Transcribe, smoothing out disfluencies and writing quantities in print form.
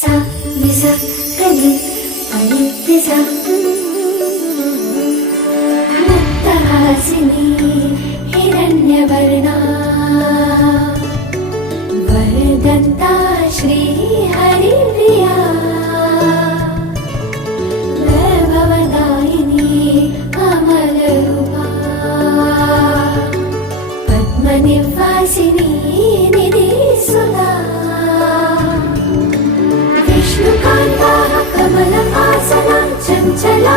सा निसा कनि पनि निसा मुक्तहासिनी हिरण्यवर्णा वरदन्ता श्रीहरिप्रिया वैभवदायिनी अमलरूपा पद्मनिवासिनी निधिसुधा विष्णुकान्ता कमलहासना चञ्चला